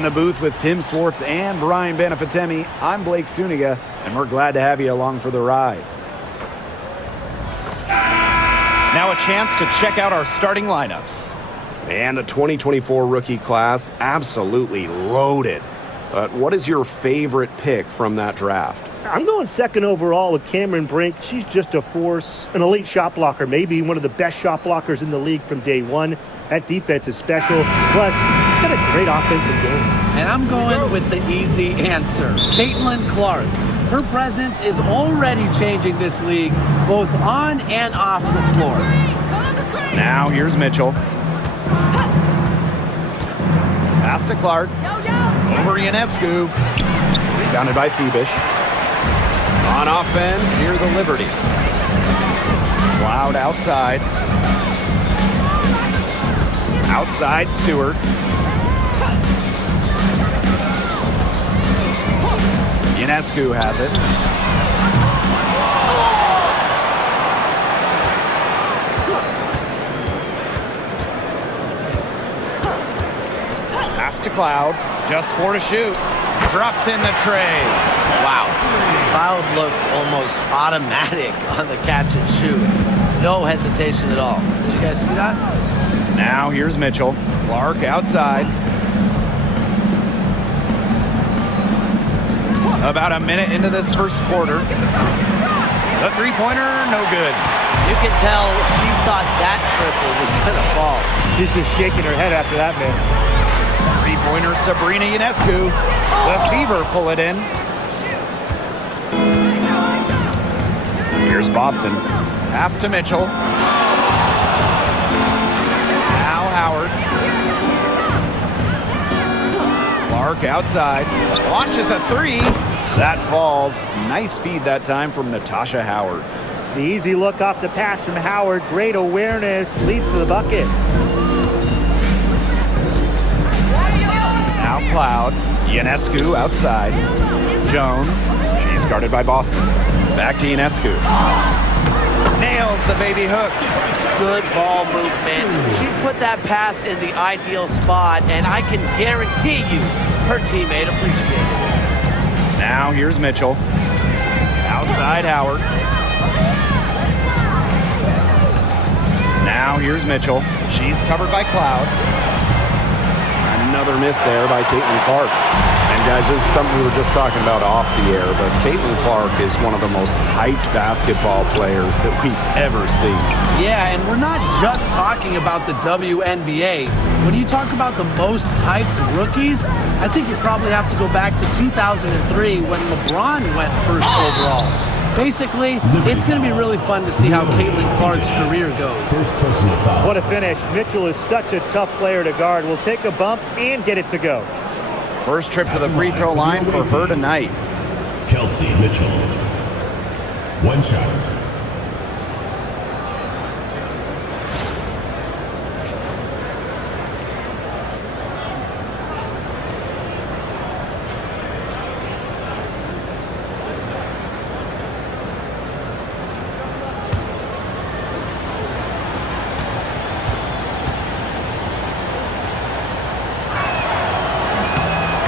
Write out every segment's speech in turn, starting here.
In the booth with Tim Swartz and Brian Benefitemi, I'm Blake Suniga, and we're glad to have you along for the ride. Now a chance to check out our starting lineups. And the 2024 rookie class, absolutely loaded. But what is your favorite pick from that draft? I'm going second overall with Cameron Brink. She's just a force, an elite shot blocker, maybe one of the best shot blockers in the league from day one. That defense is special. Plus, she's got a great offensive game. And I'm going with the easy answer, Caitlin-Clark. Her presence is already changing this league, both on and off the floor. Now here's Mitchell. Pass to Clark. Over Ionescu. Rebounded by Phoebish. On offense, near the Liberty. Cloud outside. Outside Stewart. Ionescu has it. Pass to Cloud. Just 4 to shoot. Drops in the tray. Wow. Cloud looked almost automatic on the catch and shoot. No hesitation at all. Did you guys see that? Now here's Mitchell. Clark outside. About a minute into this first quarter. The three-pointer, no good. You can tell she thought that triple was going to fall. She's just shaking her head after that miss. Three-pointer, Sabrina Ionescu. The Fever pull it in. Here's Boston. Pass to Mitchell. Now Howard. Clark outside. Launches a three. That falls. Nice feed that time from Natasha Howard. The easy look off the pass from Howard. Great awareness. Leads to the bucket. Now Cloud. Ionescu outside. Jones. She's guarded by Boston. Back to Ionescu. Nails the baby hook. Good ball movement. She put that pass in the ideal spot, and I can guarantee you her teammate appreciated it. Now here's Mitchell. Outside Howard. Now here's Mitchell. She's covered by Cloud. Another miss there by Caitlin-Clark. And guys, this is something we were just talking about off the air, but Caitlin-Clark is one of the most hyped basketball players that we've ever seen. Yeah, and we're not just talking about the WNBA. When you talk about the most hyped rookies, I think you probably have to go back to 2003 when LeBron went first overall. Basically, it's going to be really fun to see how Caitlin Clark's career goes. What a finish. Mitchell is such a tough player to guard. Will take a bump and get it to go. First trip to the free throw line for her tonight. Kelsey Mitchell. One shot.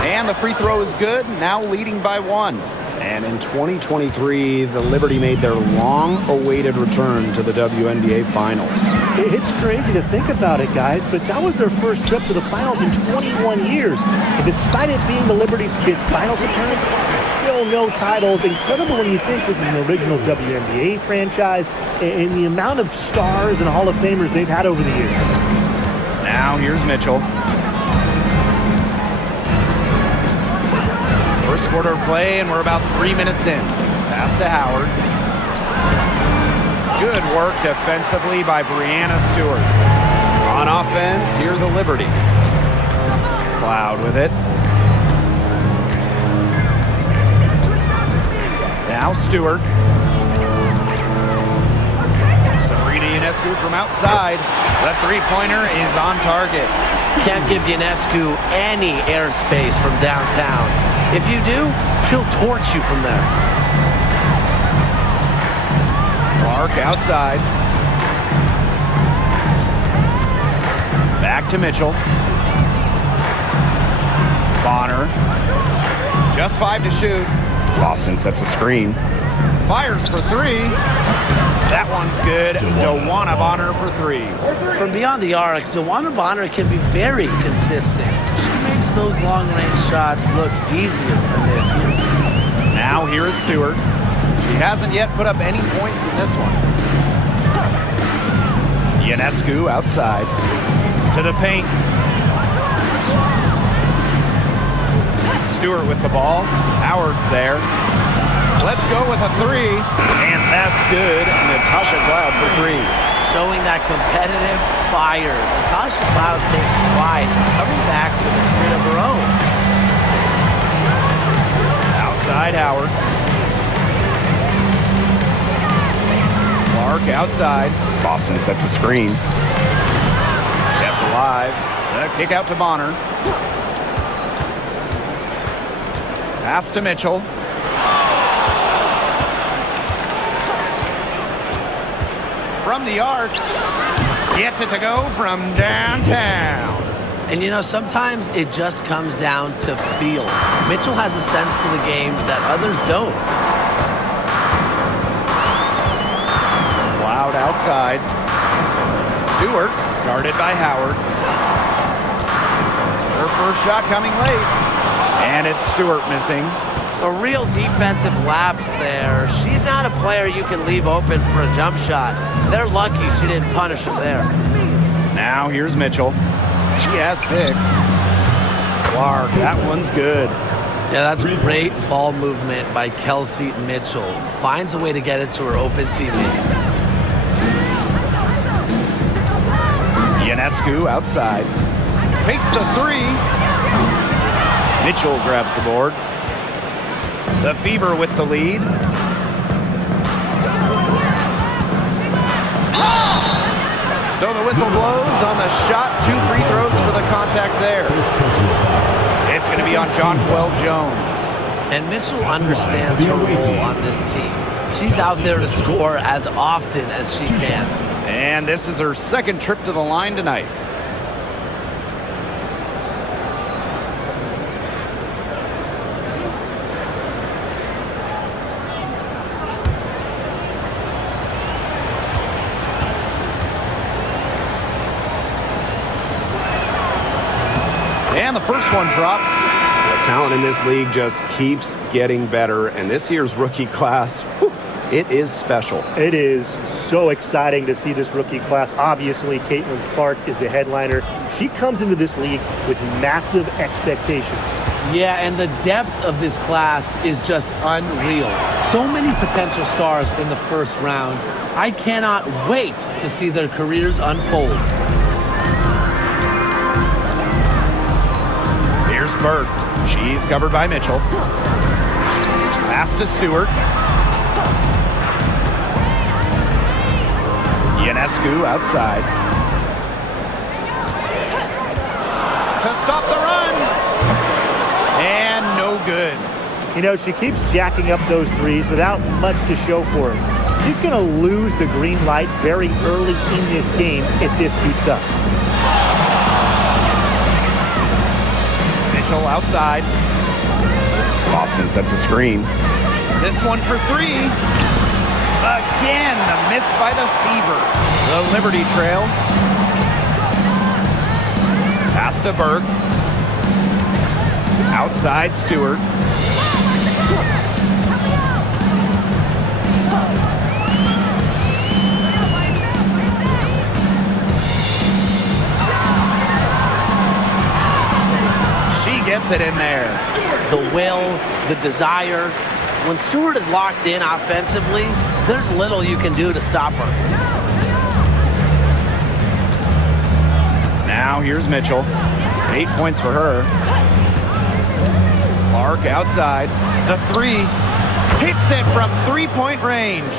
And the free throw is good, now leading by 1. And in 2023, the Liberty made their long-awaited return to the WNBA Finals. It's crazy to think about it, guys, but that was their first trip to the finals in 21 years. And despite it being the Liberty's fifth finals appearance, still no titles. Incredible when you think this is an original WNBA franchise and the amount of stars and Hall of Famers they've had over the years. Now here's Mitchell. First quarter of play, and we're about 3 minutes in. Pass to Howard. Good work defensively by Brianna Stewart. On offense, here's the Liberty. Cloud with it. Now Stewart. Sabrina Ionescu from outside. The three-pointer is on target. Can't give Ionescu any airspace from downtown. If you do, she'll torch you from there. Clark outside. Back to Mitchell. Bonner. Just 5 to shoot. Boston sets a screen. Fires for 3. That one's good. DeWanna Bonner for 3. From beyond the arc, DeWanna Bonner can be very consistent. She makes those long-range shots look easier than they appear. Now here is Stewart. He hasn't yet put up any points in this one. Ionescu outside. To the paint. Stewart with the ball. Howard's there. Let's go with a 3. And that's good. Natasha Cloud for 3. Showing that competitive fire. Natasha Cloud takes pride in coming back with a grit of her own. Outside Howard. Clark outside. Boston sets a screen. Kept alive. The kick out to Bonner. Pass to Mitchell. From the arc. Gets it to go from downtown. And you know, sometimes it just comes down to feel. Mitchell has a sense for the game that others don't. Cloud outside. Stewart guarded by Howard. Her first shot coming late. And it's Stewart missing. A real defensive lapse there. She's not a player you can leave open for a jump shot. They're lucky she didn't punish her there. Now here's Mitchell. She has 6. Clark, that one's good. Yeah, that's great ball movement by Kelsey Mitchell. Finds a way to get it to her open teammate. Ionescu outside. Takes the 3. Mitchell grabs the board. The Fever with the lead. So the whistle blows on the shot. 2 free throws for the contact there. It's going to be on Jonquel Jones. And Mitchell understands her role on this team. She's out there to score as often as she can. And this is her second trip to the line tonight. And the first one drops. The talent in this league just keeps getting better, and this year's rookie class, whew, it is special. It is so exciting to see this rookie class. Obviously, CaitlinClark is the headliner. She comes into this league with massive expectations. Yeah, and the depth of this class is just unreal. So many potential stars in the first round. I cannot wait to see their careers unfold. Here's Burke. She's covered by Mitchell. Pass to Stewart. Ionescu outside. To stop the run. And no good. You know, she keeps jacking up those threes without much to show for it. She's going to lose the green light very early in this game if this keeps up. Mitchell outside. Boston sets a screen. This one for 3. Again, the miss by the Fever. The Liberty trail. Pass to Burke. Outside Stewart. She gets it in there. The will, the desire. When Stewart is locked in offensively, there's little you can do to stop her. Now here's Mitchell. 8 points for her. Clark outside. The 3. Hits it from 3-point range.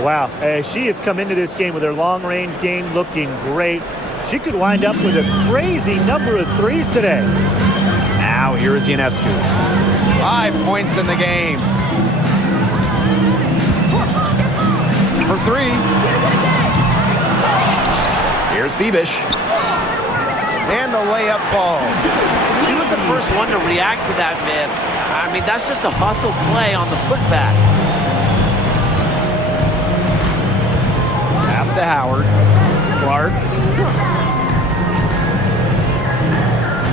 Wow, she has come into this game with her long-range game looking great. She could wind up with a crazy number of threes today. Now here is Ionescu. 5 points in the game. For 3. Here's Phoebish. And the layup falls. He was the first one to react to that miss. I mean, that's just a hustle play on the putback. Pass to Howard. Clark.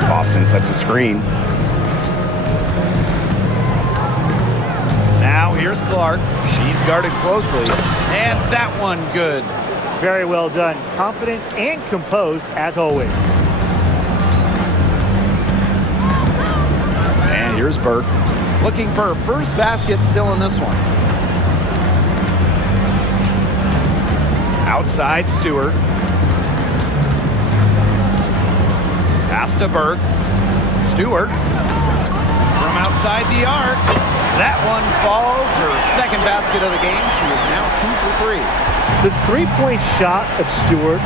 Boston sets a screen. Now here's Clark. She's guarded closely. And that one good. Very well done. Confident and composed as always. And here's Burke. Looking for her first basket still in this one. Outside Stewart. Pass to Burke. Stewart. From outside the arc. That one falls. Her second basket of the game. She is now 2 for 3. The three-point shot of Stewart,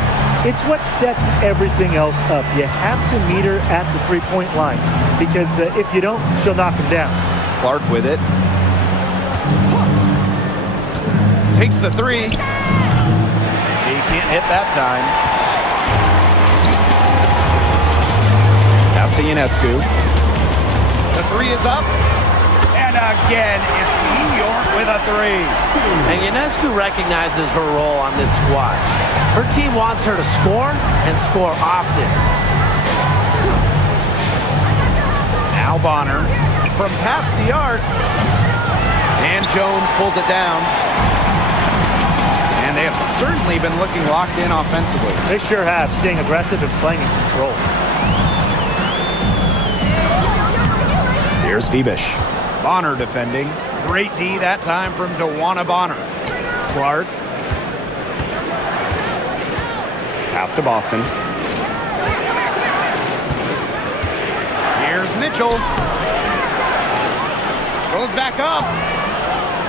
it's what sets everything else up. You have to meet her at the three-point line because if you don't, she'll knock him down. Clark with it. Takes the three. He can't hit that time. Pass to Ionescu. The three is up. And again, it's New York with a three. And Ionescu recognizes her role on this squad. Her team wants her to score and score often. Now Bonner from past the arc. And Jones pulls it down. And they have certainly been looking locked in offensively. They sure have, staying aggressive and playing in control. Here's Phoebish. Bonner defending. Great D that time from DeWanna Bonner. Clark. Pass to Boston. Here's Mitchell. Goes back up.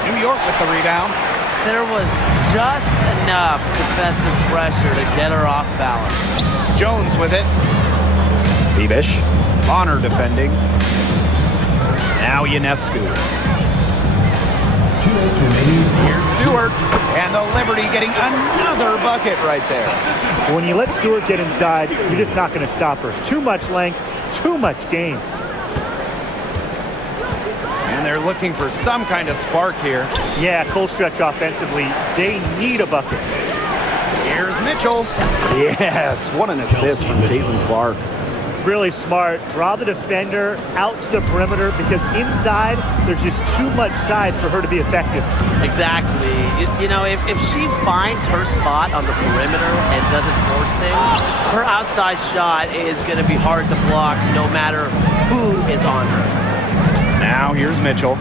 New York with the rebound. There was just enough defensive pressure to get her off balance. Jones with it. Phoebish. Bonner defending. Now Ionescu. 2 minutes remaining. Here's Stewart. And the Liberty getting another bucket right there. When you let Stewart get inside, you're just not going to stop her. Too much length, too much game. And they're looking for some kind of spark here. Yeah, cold stretch offensively. They need a bucket. Here's Mitchell. Yes, what an assist from Caitlin Clark. Really smart. Draw the defender out to the perimeter because inside there's just too much size for her to be effective. Exactly. You know, if she finds her spot on the perimeter and doesn't force things, her outside shot is going to be hard to block no matter who is on her. Now here's Mitchell.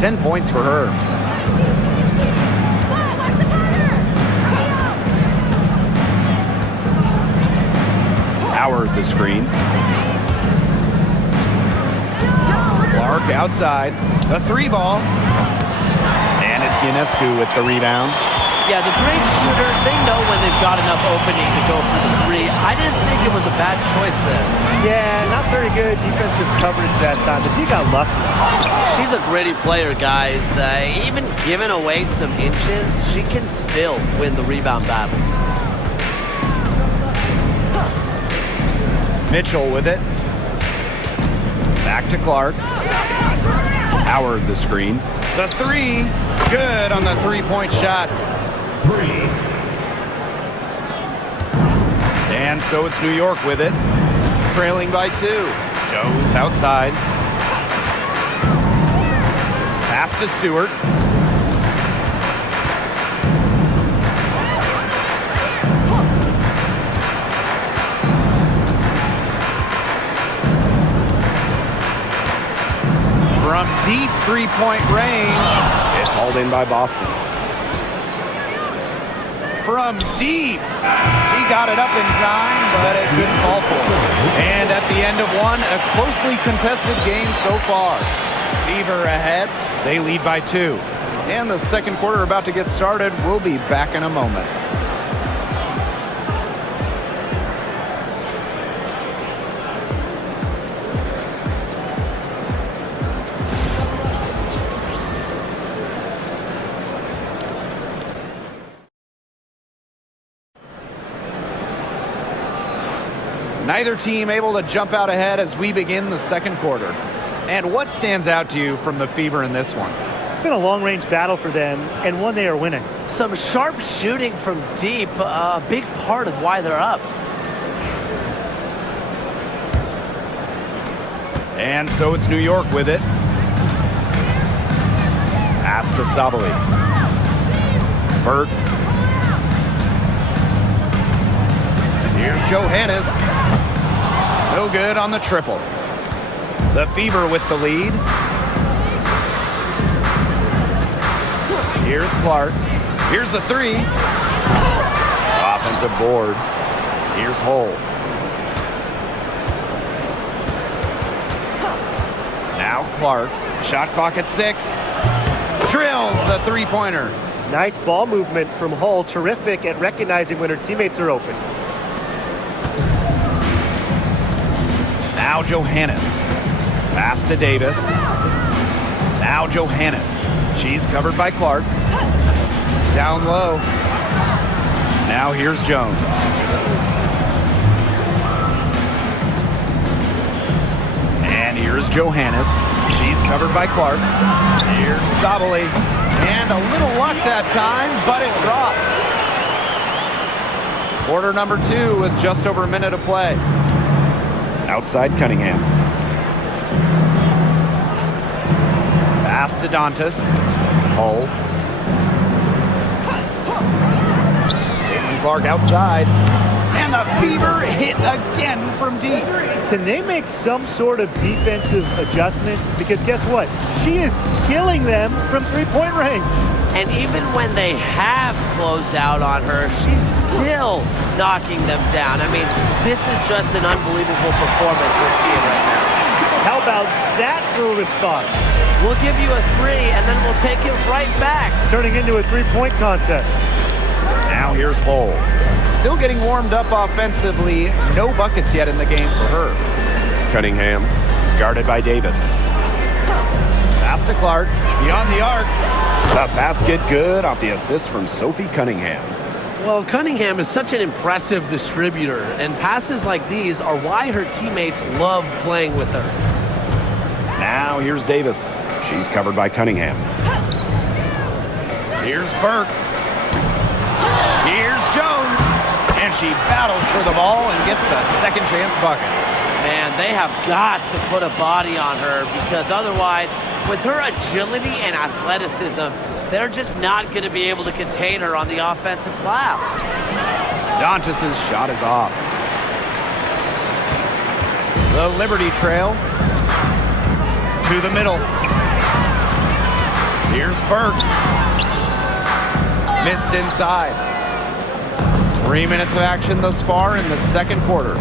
10 points for her. Howard the screen. Clark outside. The three ball. And it's Ionescu with the rebound. Yeah, the great shooters, they know when they've got enough opening to go for the three. I didn't think it was a bad choice there. Yeah, not very good defensive coverage that time, but he got lucky. She's a gritty player, guys. Even giving away some inches, she can still win the rebound battles. Mitchell with it. Back to Clark. Howard the screen. The three. Good on the three-point shot. 3. And so it's New York with it. Trailing by 2. Jones outside. Pass to Stewart. From deep three-point range. It's hauled in by Boston. From deep. She got it up in time, but it couldn't fall for her. And at the end of one, a closely contested game so far. Fever ahead. They lead by 2. And the second quarter about to get started. We'll be back in a moment. Neither team able to jump out ahead as we begin the second quarter. And what stands out to you from the Fever in this one? It's been a long-range battle for them, and one they are winning. Some sharp shooting from deep, a big part of why they're up. And so it's New York with it. Pass to Sabali. Burt. Here's Johannes. No good on the triple. The Fever with the lead. Here's Clark. Here's the three. Offensive board. Here's Hull. Now Clark. Shot clock at 6. Drills the three-pointer. Nice ball movement from Hull. Terrific at recognizing when her teammates are open. Now Johannes. Pass to Davis. Now Johannes. She's covered by Clark. Down low. Now here's Jones. And here's Johannes. She's covered by Clark. Here's Sabali. And a little luck that time, but it drops. Quarter number 2 with just over a minute of play. Outside Cunningham. Pass to Dantas. Hull. Clark outside. And the Fever hit again from deep. Can they make some sort of defensive adjustment? Because guess what? She is killing them from three-point range. And even when they have closed out on her, she's still knocking them down. I mean, this is just an unbelievable performance we're seeing right now. How about that for a response? We'll give you a 3, and then we'll take it right back. Turning into a three-point contest. Now here's Hull. Still getting warmed up offensively. No buckets yet in the game for her. Cunningham. Guarded by Davis. Pass to Clark. Beyond the arc. The basket good off the assist from Sophie Cunningham. Well, Cunningham is such an impressive distributor, and passes like these are why her teammates love playing with her. Now here's Davis. She's covered by Cunningham. Here's Burke. Here's Jones. And she battles for the ball and gets the second chance bucket. Man, they have got to put a body on her, because otherwise, with her agility and athleticism, they're just not going to be able to contain her on the offensive glass. Dantas' shot is off. The Liberty trail to the middle. Here's Burke. Missed inside. 3 minutes of action thus far in the second quarter.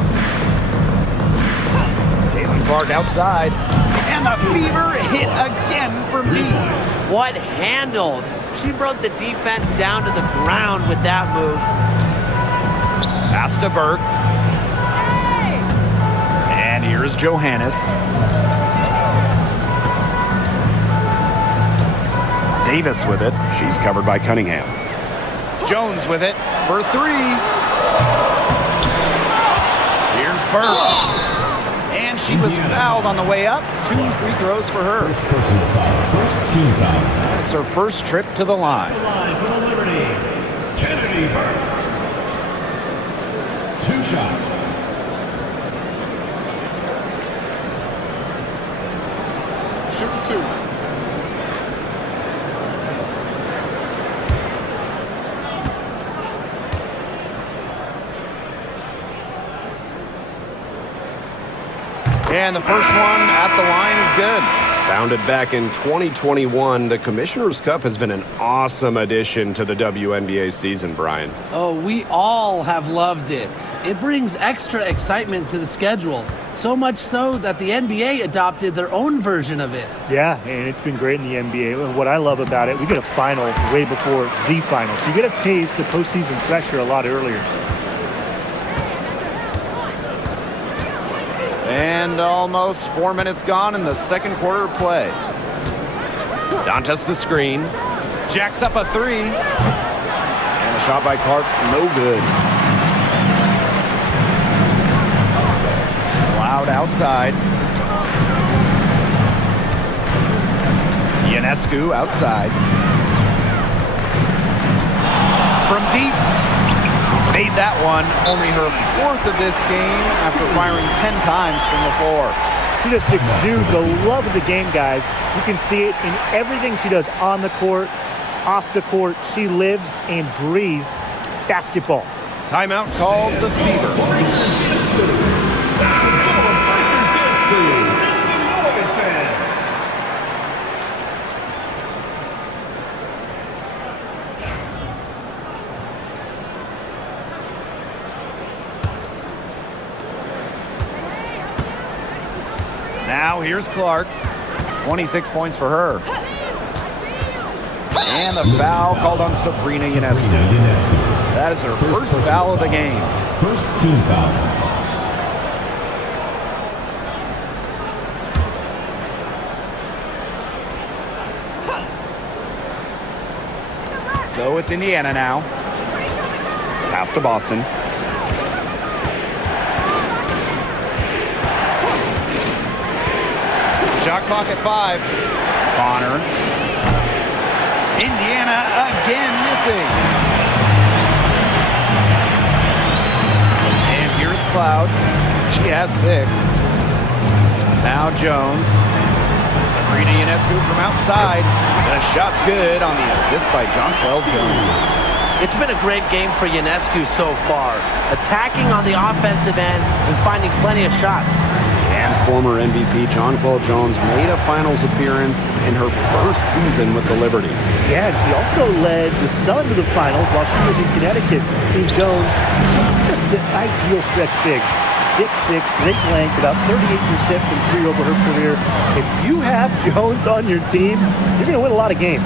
Clark outside. And the Fever hit again from deep. What handles? She broke the defense down to the ground with that move. Pass to Burke. And here's Johannes. Davis with it. She's covered by Cunningham. Jones with it for 3. Here's Burke. And she was fouled on the way up. 2 free throws for her. First team foul. It's her first trip to the line. For the Liberty, Kennedy Burke. 2 shots. Shoot 2. And the first one at the line is good. Founded back in 2021, the Commissioner's Cup has been an awesome addition to the WNBA season, Brian. Oh, we all have loved it. It brings extra excitement to the schedule. So much so that the NBA adopted their own version of it. Yeah, and it's been great in the NBA. And what I love about it, we get a final way before the final. So you get a taste of postseason pressure a lot earlier. And almost 4 minutes gone in the second quarter of play. Dantas the screen. Jacks up a 3. And a shot by Clark, no good. Cloud outside. Ionescu outside. From deep. Made that one. Only her 4th of this game after firing 10 times from the floor. She just exudes the love of the game, guys. You can see it in everything she does on the court, off the court. She lives and breathes basketball. Timeout called the Fever. Now here's Clark. 26 points for her. And the foul called on Sabrina Ionescu. That is her first foul of the game. First team foul. So it's Indiana now. Pass to Boston. Shot clock at 5. Bonner. Indiana again missing. And here's Cloud. She has 6. Now Jones. Sabrina Ionescu from outside. The shot's good on the assist by Jonquel Jones. It's been a great game for Ionescu so far, attacking on the offensive end and finding plenty of shots. And former MVP Jonquel Jones made a finals appearance in her first season with the Liberty. Yeah, and she also led the Sun to the finals while she was in Connecticut. Team Jones, just the ideal stretch big. 6'6", great length, about 38% from 3 over her career. If you have Jones on your team, you're going to win a lot of games.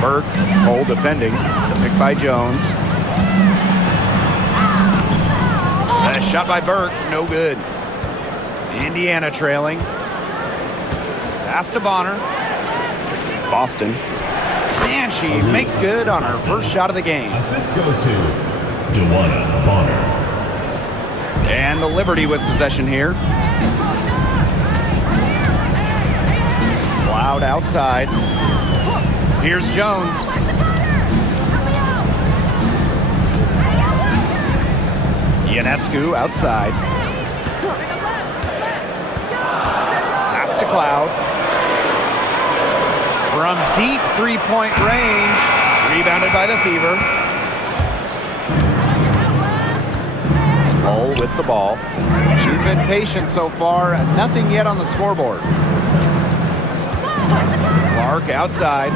Burke, Cole defending. Pick by Jones. A shot by Burke, no good. Indiana trailing. Pass to Bonner. Boston. And she makes good on her first shot of the game. Assist goes to DeWanna Bonner. And the Liberty with possession here. Cloud outside. Here's Jones. Ionescu outside. Pass to Cloud. From deep three-point range. Rebounded by the Fever. Cole with the ball. She's been patient so far. Nothing yet on the scoreboard. Clark outside.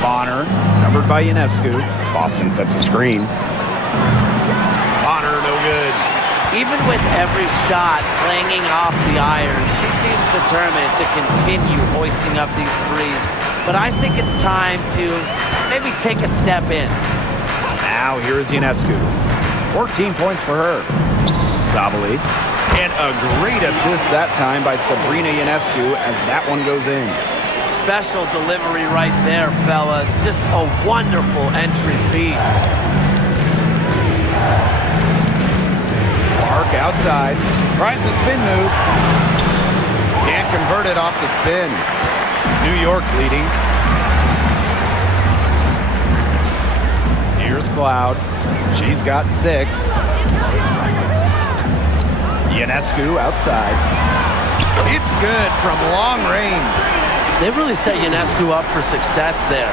Bonner, covered by Ionescu. Boston sets a screen. Bonner, no good. Even with every shot clanging off the iron, she seems determined to continue hoisting up these threes. But I think it's time to maybe take a step in. Now here is Ionescu. 14 points for her. Sabali. And a great assist that time by Sabrina Ionescu as that one goes in. Special delivery right there, fellas. Just a wonderful entry feed. Clark outside. Tries the spin move. Can't convert it off the spin. New York leading. Here's Cloud. She's got 6. Ionescu outside. It's good from long range. They really set Ionescu up for success there.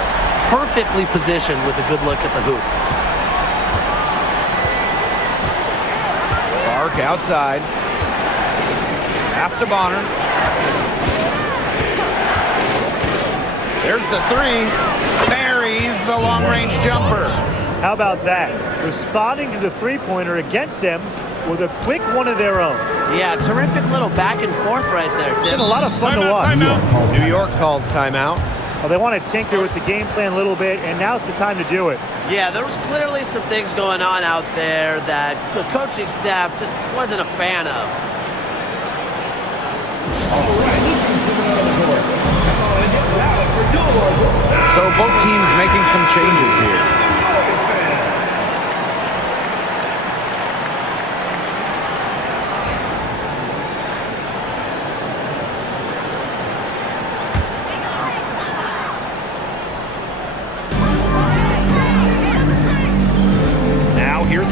Perfectly positioned with a good look at the hoop. Clark outside. Pass to Bonner. There's the 3. Buries the long-range jumper. How about that? Responding to the three-pointer against them with a quick one of their own. Yeah, terrific little back and forth right there, It's Tim. been a lot of fun to watch. New York calls timeout. Well, they want to tinker with the game plan a little bit, and now's the time to do it. Yeah, there was clearly some things going on out there that the coaching staff just wasn't a fan of. So both teams making some changes here.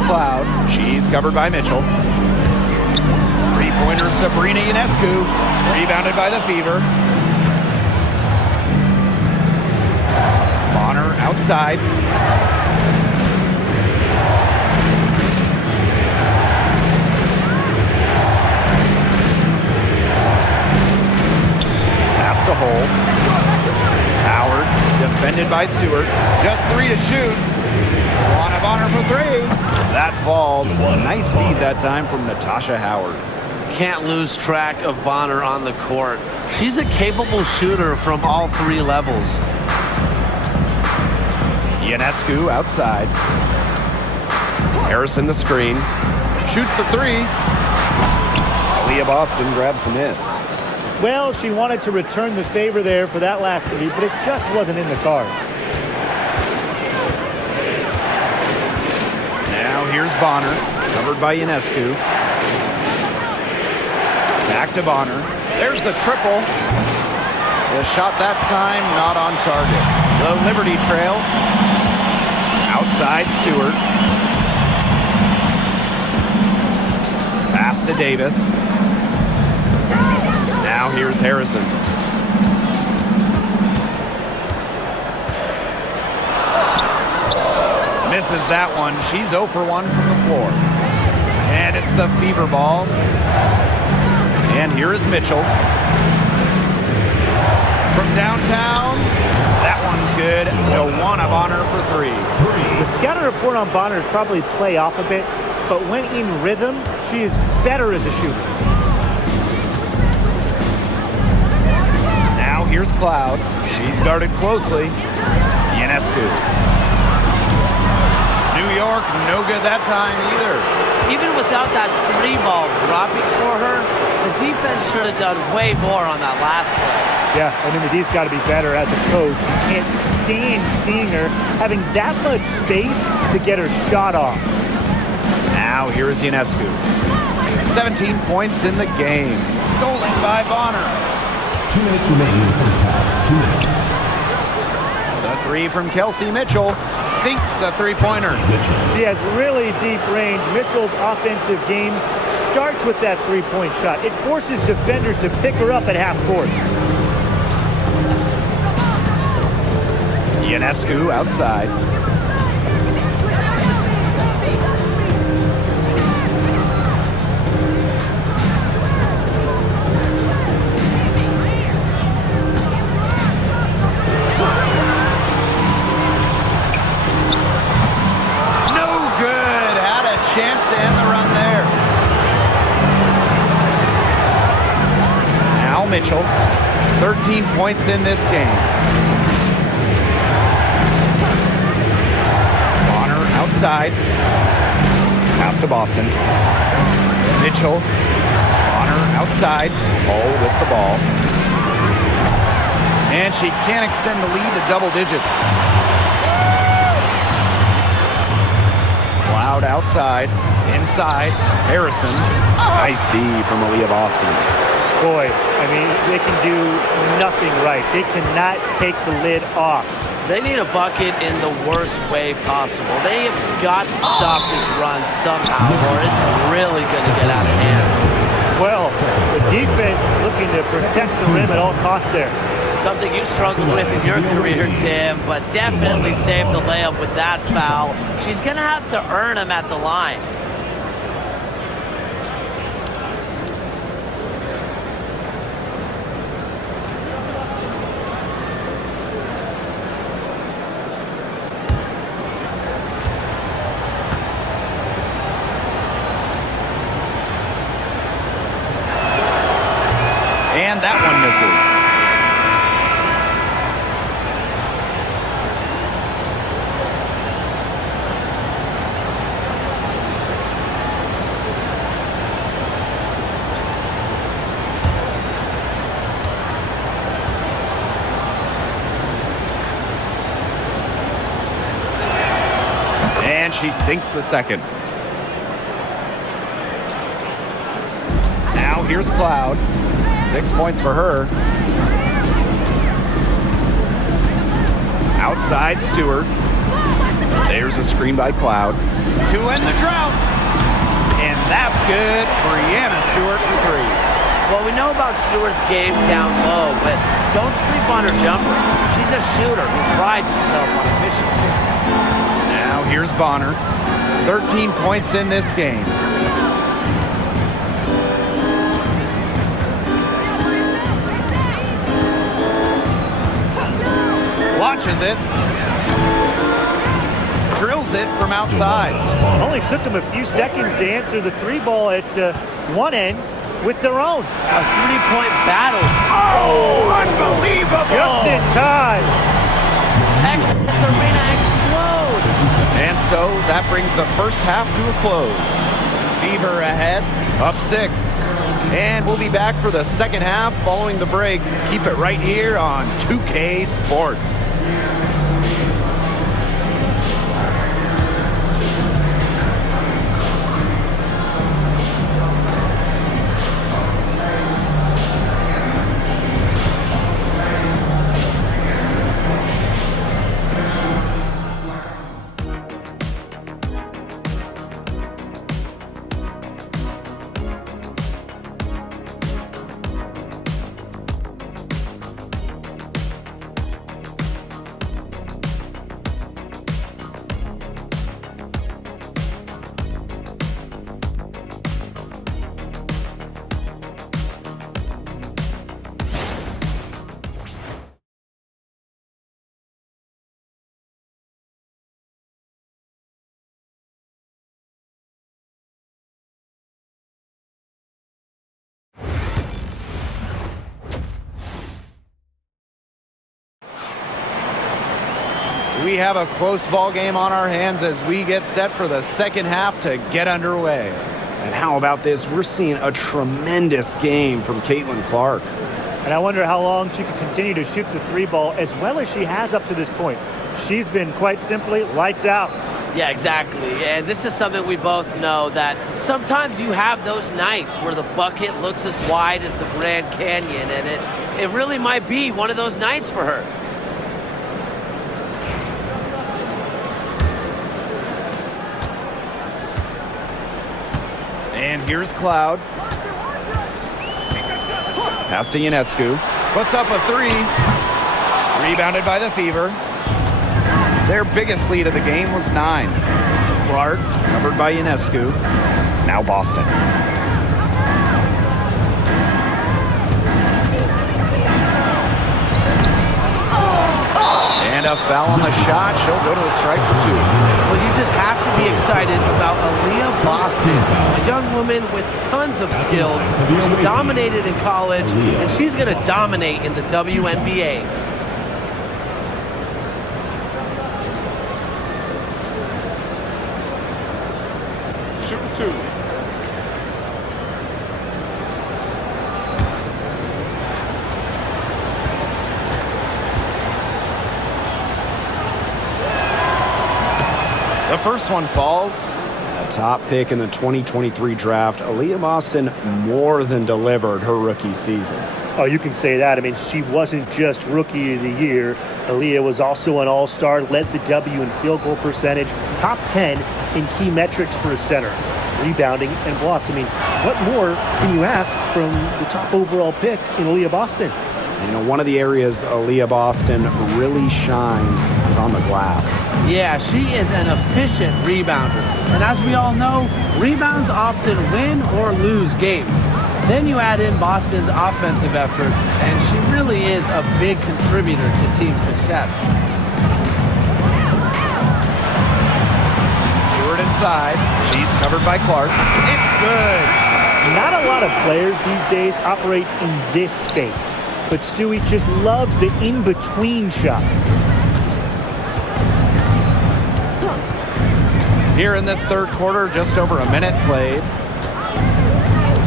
Cloud. She's covered by Mitchell. Three-pointer Sabrina Ionescu. Rebounded by the Fever. Bonner outside. Pass to Hole. Howard, defended by Stewart. Just 3 to shoot. Luana Bonner for 3. That falls. Nice feed that time from Natasha Howard. Can't lose track of Bonner on the court. She's a capable shooter from all 3 levels. Ionescu outside. Harrison the screen. Shoots the 3. Aaliyah Boston grabs the miss. Well, she wanted to return the favor there for that last 3, but it just wasn't in the cards. Now here's Bonner, covered by Ionescu. Back to Bonner. There's the triple. The shot that time not on target. The Liberty trail. Outside Stewart. Pass to Davis. Now here's Harrison. Misses that one. She's 0 for 1 from the floor. And it's the Fever ball. And here is Mitchell. From downtown. That one's good. Luana Bonner for 3. The scouting report on Bonner is probably play off a bit, but when in rhythm, she is better as a shooter. Now here's Cloud. She's guarded closely. Ionescu. New York, no good that time either. Even without that 3 ball dropping for her, the defense should have done way more on that last play. Yeah, I mean, the D's got to be better as a coach. You can't stand seeing her having that much space to get her shot off. Now here's Ionescu. 17 points in the game. Stolen by Bonner. 2 minutes remaining in the first half. 2 minutes. The 3 from Kelsey Mitchell sinks the three-pointer. She has really deep range. Mitchell's offensive game starts with that three-point shot. It forces defenders to pick her up at half court. Ionescu outside. Chance to end the run there. Now Mitchell, 13 points in this game. Bonner outside. Pass to Boston. Mitchell. Bonner outside. Hole with the ball. And she can't extend the lead to double digits. Cloud outside, inside, Harrison. Nice D from Aaliyah Boston. Boy, I mean, they can do nothing right. They cannot take the lid off. They need a bucket in the worst way possible. They have got to stop this run somehow, or it's really going to get out of hand. Well, the defense looking to protect the rim at all costs there. Something you struggled with in your career, Tim, but definitely saved the layup with that foul. She's going to have to earn him at the line. And that one misses. And she sinks the second. Now here's Cloud. 6 points for her. Outside Stewart. There's a screen by Cloud. To end the drought. And that's good. Brianna Stewart for three. Well, we know about Stewart's game down low, but don't sleep on her jumper. She's a shooter who prides herself on efficiency. Now here's Bonner. 13 points in this game. Launches it. Drills it from outside. Only took them a few seconds to answer the three ball at one end with their own. A three-point battle. Oh, unbelievable! Just in time. This arena explode. And so that brings the first half to a close. Fever ahead, up 6. And we'll be back for the second half following the break. Keep it right here on 2K Sports. We have a close ball game on our hands as we get set for the second half to get underway. And how about this? We're seeing a tremendous game from CaitlinClark. And I wonder how long she can continue to shoot the three ball as well as she has up to this point. She's been quite simply lights out. Yeah, exactly. And this is something we both know, that sometimes you have those nights where the bucket looks as wide as the Grand Canyon, and it really might be one of those nights for her. And here's Cloud. Pass to Ionescu. Puts up a 3. Rebounded by the Fever. Their biggest lead of the game was 9. Clark, covered by Ionescu. Now Boston. And a foul on the shot. She'll go to the strike for 2. So you just have to be excited about Aaliyah Boston, a young woman with tons of skills. She dominated in college, and she's going to dominate in the WNBA. Shooting 2. The first one falls. A top pick in the 2023 draft, Aaliyah Boston more than delivered her rookie season. Oh, you can say that. I mean, she wasn't just Rookie of the Year. Aaliyah was also an All-Star, led the W in field goal percentage, top 10 in key metrics for a center, rebounding and blocks. I mean, what more can you ask from the top overall pick in Aaliyah Boston? You know, one of the areas Aaliyah Boston really shines is on the glass. Yeah, she is an efficient rebounder. And as we all know, rebounds often win or lose games. Then you add in Boston's offensive efforts, and she really is a big contributor to team success. Stewart inside. She's covered by Clark. It's good. Not a lot of players these days operate in this space, but Stewie just loves the in-between shots. Here in this third quarter, just over a minute played.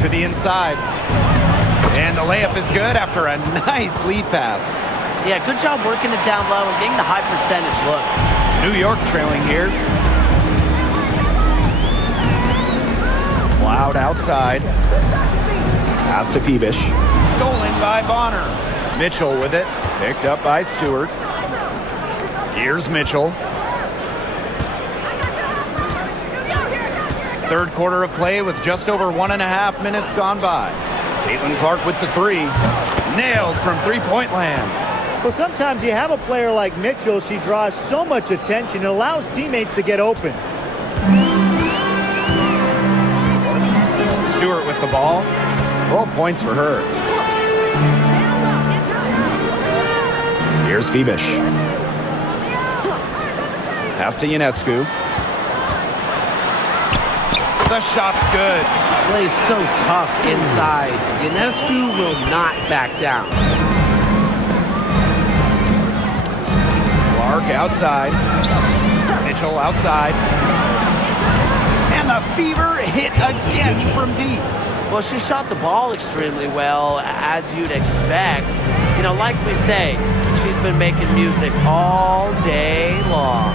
To the inside. And the layup is good after a nice lead pass. Yeah, good job working it down low and getting the high percentage look. New York trailing here. Cloud outside. Pass to Phoebish. Stolen by Bonner. Mitchell with it. Picked up by Stewart. Here's Mitchell. Third quarter of play with just over 1.5 minutes gone by. Caitlin Clark with the three. Nailed from three-point land. Well, sometimes you have a player like Mitchell. She draws so much attention. It allows teammates to get open. Stewart with the ball. 12 points for her. Here's Phoebish. Pass to Ionescu. The shot's good. Plays so tough inside. Ionescu will not back down. Clark outside. Mitchell outside. And the Fever hit again from deep. Well, she shot the ball extremely well, as you'd expect. You know, like we say, she's been making music all day long.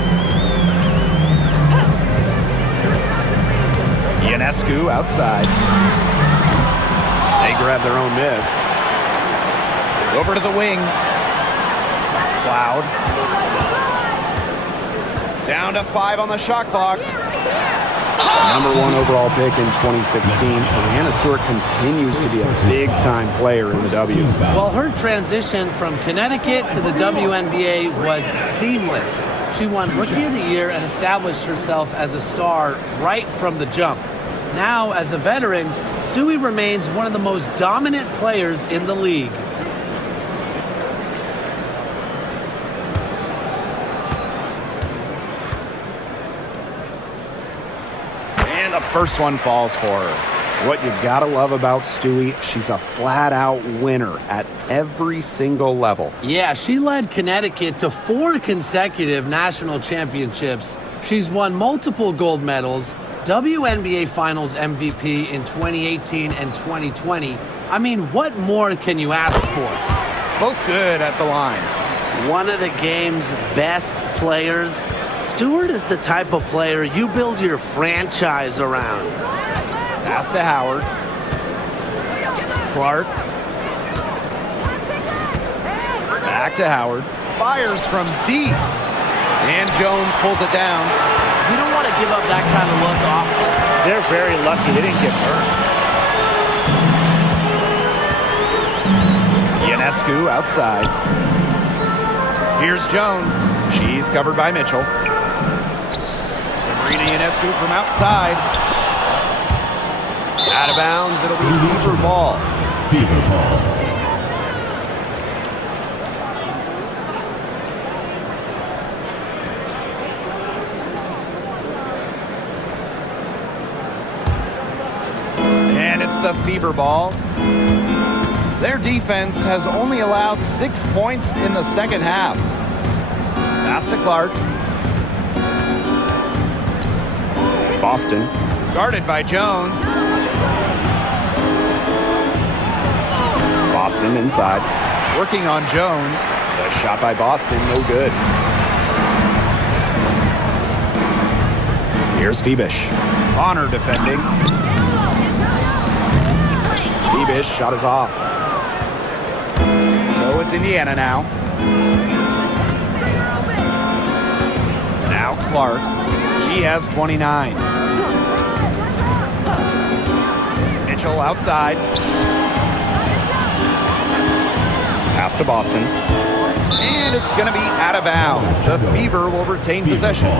Ionescu outside. They grab their own miss. Over to the wing. Cloud. Down to 5 on the shot clock. Number 1 overall pick in 2016. And Hannah Stewart continues to be a big-time player in the W. Well, her transition from Connecticut to the WNBA was seamless. She won Rookie of the Year and established herself as a star right from the jump. Now, as a veteran, Stewie remains one of the most dominant players in the league. And the first one falls for her. What you gotta love about Stewie, she's a flat-out winner at every single level. Yeah, she led Connecticut to 4 consecutive national championships. She's won multiple gold medals, WNBA Finals MVP in 2018 and 2020. I mean, what more can you ask for? Both good at the line. One of the game's best players. Stewart is the type of player you build your franchise around. Pass to Howard. Clark. Back to Howard. Fires from deep. And Jones pulls it down. You don't want to give up that kind of look often. They're very lucky they didn't get hurt. Ionescu outside. Here's Jones. She's covered by Mitchell. Sabrina Ionescu from outside. Out of bounds, it'll be Fever ball. Fever ball. And it's the Fever ball. Their defense has only allowed 6 points in the second half. Pass to Clark. Boston. Guarded by Jones. Boston inside. Working on Jones. The shot by Boston, no good. Here's Phoebish. Bonner defending. Phoebish shot is off. So it's Indiana now. Now Clark. She has 29. Mitchell outside. Pass to Boston. And it's going to be out of bounds. The Fever will retain possession.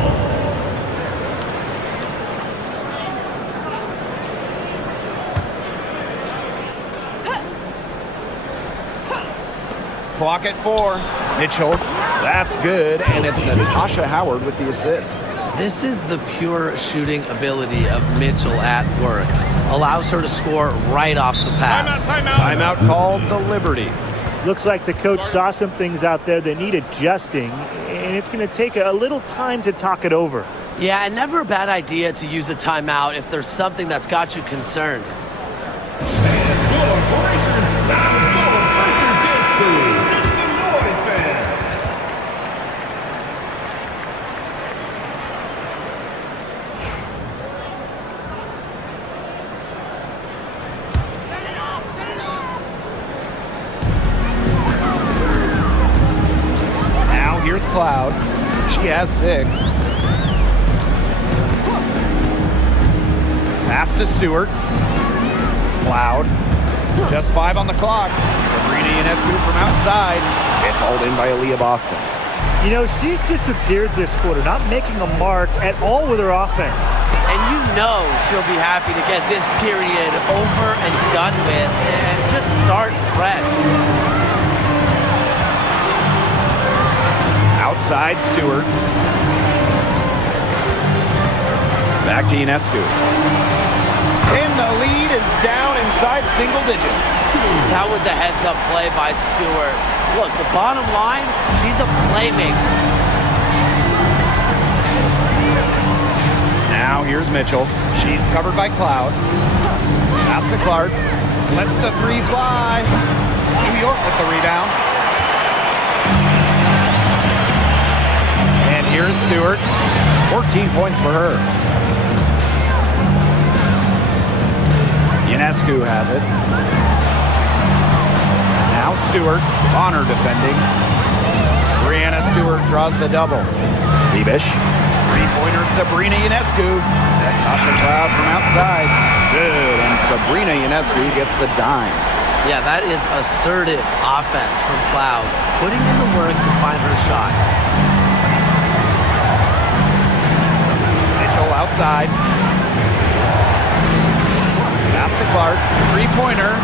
Clock at 4. Mitchell. That's good. And it's Natasha Howard with the assist. This is the pure shooting ability of Mitchell at work. Allows her to score right off the pass. Timeout called the Liberty. Looks like the coach saw some things out there that need adjusting, and it's going to take a little time to talk it over. Yeah, and never a bad idea to use a timeout if there's something that's got you concerned. Here's Cloud. She has 6. Pass to Stewart. Cloud. Just 5 on the clock. Sabrina Ionescu from outside. It's hauled in by Aaliyah Boston. You know, she's disappeared this quarter, not making a mark at all with her offense. And you know she'll be happy to get this period over and done with and just start fresh. Outside Stewart. Back to Ionescu. And the lead is down inside single digits. That was a heads-up play by Stewart. Look, the bottom line, she's a playmaker. Now here's Mitchell. She's covered by Cloud. Pass to Clark. Lets the 3 fly. New York with the rebound. And here's Stewart. 14 points for her. Ionescu has it. Now Stewart. Bonner defending. Brianna Stewart draws the double. Fibish. Three-pointer Sabrina Ionescu. Natasha Cloud from outside. Good, and Sabrina Ionescu gets the dime. Yeah, that is assertive offense from Cloud, putting in the work to find her shot. Mitchell outside. Pass to Clark. Three-pointer.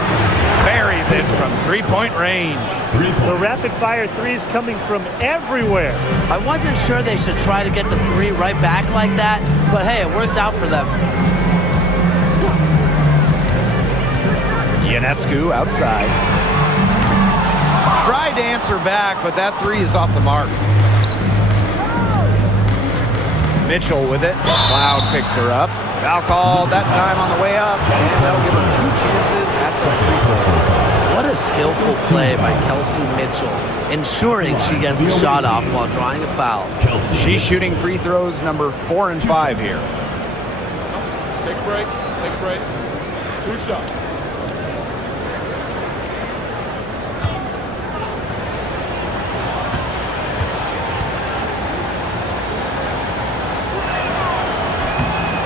Buries it from three-point range. The rapid-fire threes coming from everywhere. I wasn't sure they should try to get the 3 right back like that, but hey, it worked out for them. Ionescu outside. Tried to answer back, but that 3 is off the mark. Mitchell with it. Cloud picks her up. Foul called that time on the way up, and they'll give her 2 chances at the free. What a skillful play by Kelsey Mitchell, ensuring she gets the shot off while drawing a foul. She's shooting free throws number 4 and 5 here. Take a break. Take a break. 2 shots.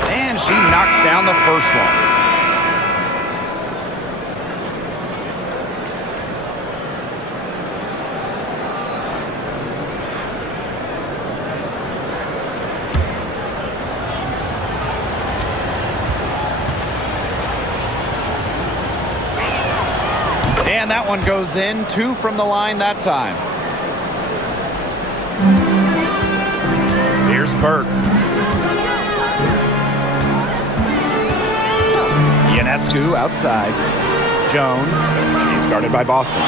And she knocks down the first one. And that one goes in. 2 from the line that time. Here's Burke. Ionescu outside. Jones. She's guarded by Boston.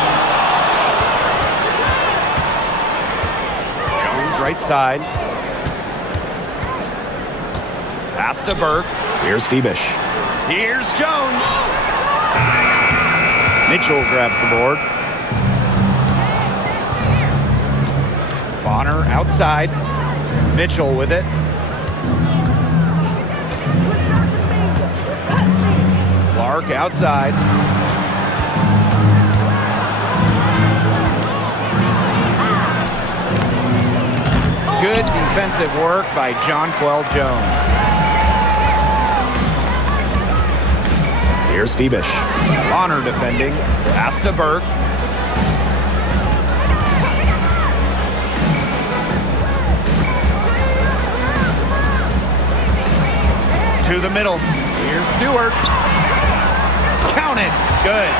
Jones right side. Pass to Burke. Here's Fibish. Here's Jones. Mitchell grabs the board. Bonner outside. Mitchell with it. Clark outside. Good defensive work by Jonquel Jones. Here's Fibish. Bonner defending. Pass to Burke. To the middle. Here's Stewart. Count it. Good.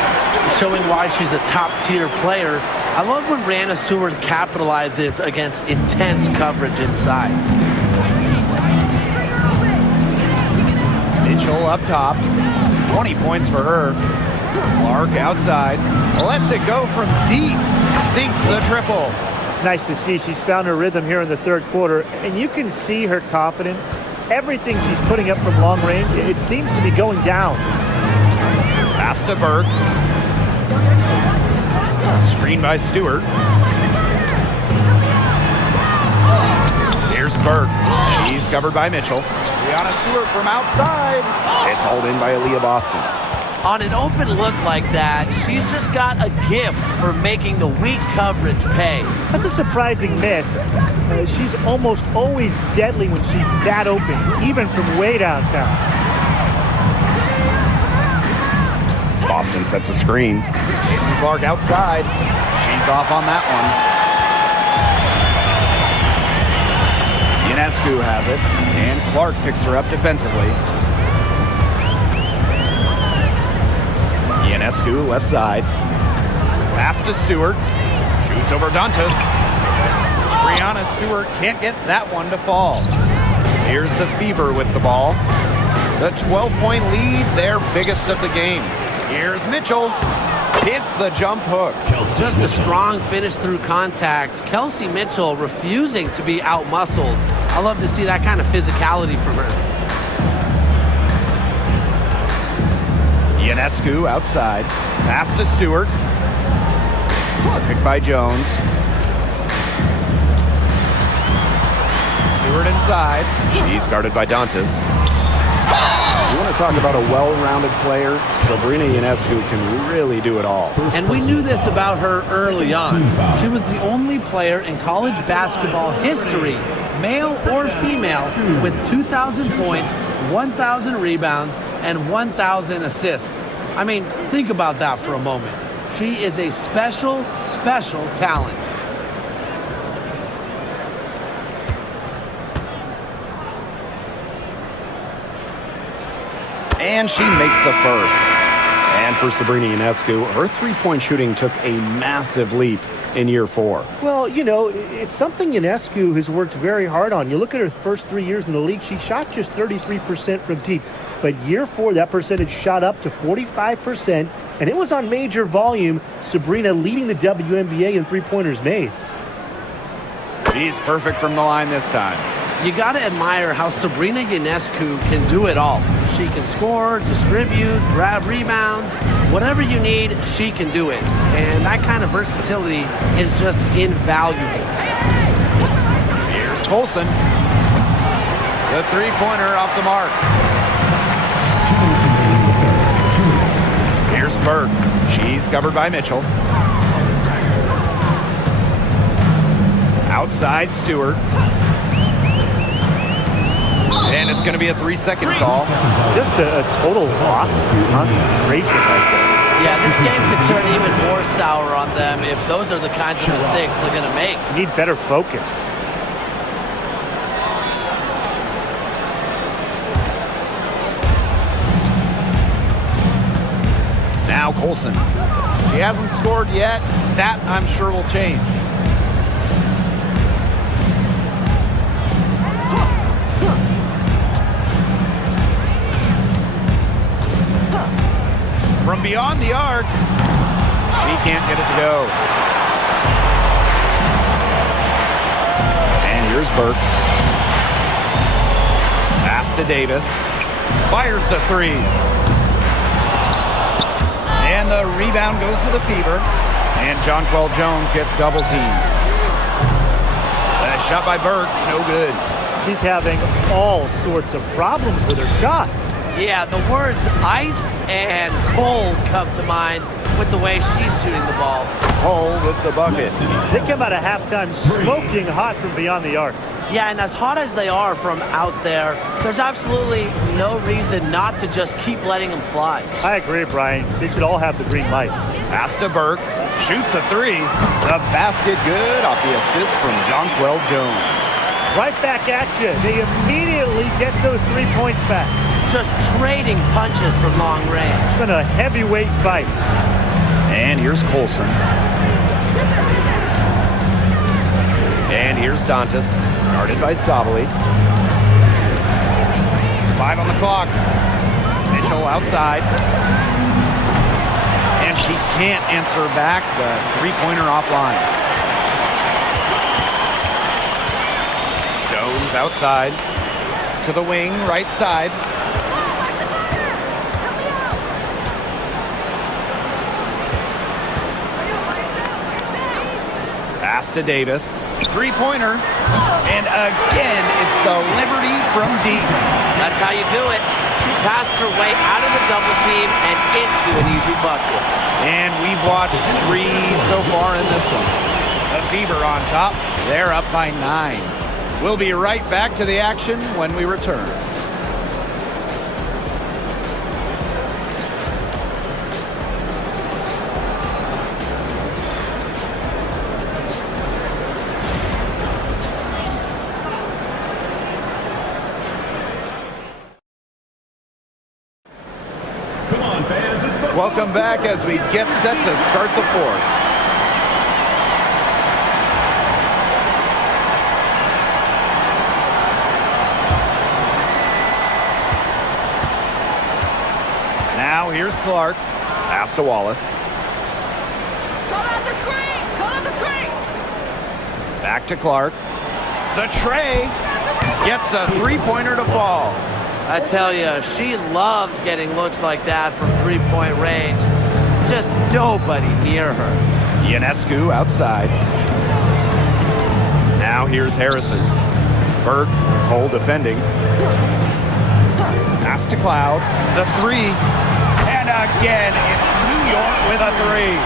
Showing why she's a top-tier player. I love when Brianna Stewart capitalizes against intense coverage inside. Mitchell up top. 20 points for her. Clark outside. Lets it go from deep. Sinks the triple. It's nice to see she's found her rhythm here in the third quarter, and you can see her confidence. Everything she's putting up from long range, it seems to be going down. Pass to Burke. Screen by Stewart. Here's Burke. She's covered by Mitchell. Brianna Stewart from outside. It's hauled in by Aaliyah Boston. On an open look like that, she's just got a gift for making the weak coverage pay. That's a surprising miss. She's almost always deadly when she's that open, even from way downtown. Boston sets a screen. Caitlin Clark outside. She's off on that one. Ionescu has it, and Clark picks her up defensively. Ionescu left side. Pass to Stewart. Shoots over Dantas. Brianna Stewart can't get that one to fall. Here's the Fever with the ball. The 12-point lead, their biggest of the game. Here's Mitchell. Hits the jump hook. Just a strong finish through contact. Kelsey Mitchell refusing to be out-muscled. I love to see that kind of physicality from her. Ionescu outside. Pass to Stewart. Picked by Jones. Stewart inside. She's guarded by Dantas. You want to talk about a well-rounded player? Sabrina Ionescu can really do it all. And we knew this about her early on. She was the only player in college basketball history, male or female, with 2,000 points, 1,000 rebounds, and 1,000 assists. I mean, think about that for a moment. She is a special, special talent. And she makes the first. And for Sabrina Ionescu, her three-point shooting took a massive leap in year 4. Well, you know, it's something Ionescu has worked very hard on. You look at her first 3 years in the league, she shot just 33% from deep. But year 4, that percentage shot up to 45%, and it was on major volume. Sabrina leading the WNBA in three-pointers made. She's perfect from the line this time. You got to admire how Sabrina Ionescu can do it all. She can score, distribute, grab rebounds. Whatever you need, she can do it. And that kind of versatility is just invaluable. Here's Colson. The three-pointer off the mark. 2 minutes remaining in the third. 2 minutes. Here's Burke. She's covered by Mitchell. Outside Stewart. And it's going to be a 3-second call. Just a total loss of concentration right there. Yeah, this game could turn even more sour on them if those are the kinds of mistakes they're going to make. Need better focus. Now Colson. She hasn't scored yet. That, I'm sure, will change. From beyond the arc, she can't get it to go. And here's Burke. Pass to Davis. Fires the three. And the rebound goes to the Fever. And Jonquel Jones gets double teamed. A shot by Burke, no good. She's having all sorts of problems with her shots. Yeah, the words ice and cold come to mind with the way she's shooting the ball. Hole with the bucket. They come out of halftime smoking hot from beyond the arc. Yeah, and as hot as they are from out there, there's absolutely no reason not to just keep letting them fly. I agree, Brian. They should all have the green light. Pass to Burke. Shoots a three. The basket good off the assist from Jonquel Jones. Right back at you. They immediately get those 3 points back. Just trading punches from long range. It's been a heavyweight fight. And here's Colson. And here's Dantas, guarded by Sabali. 5 on the clock. Mitchell outside. And she can't answer back the three-pointer offline. Jones outside. To the wing, right side. Pass to Davis. Three-pointer. And again, it's the Liberty from deep. That's how you do it. She passed her way out of the double team and into an easy bucket. And we've watched 3 so far in this one. The Fever on top. They're up by 9. We'll be right back to the action when we return. Welcome back as we get set to start the fourth. Now here's Clark. Pass to Wallace. Call out the screen! Call out the screen! Back to Clark. The tray gets a three-pointer to fall. I tell you, she loves getting looks like that from three-point range. Just nobody near her. Ionescu outside. Now here's Harrison. Burke, Cole defending. Pass to Cloud. The three. And again, it's New York with a three.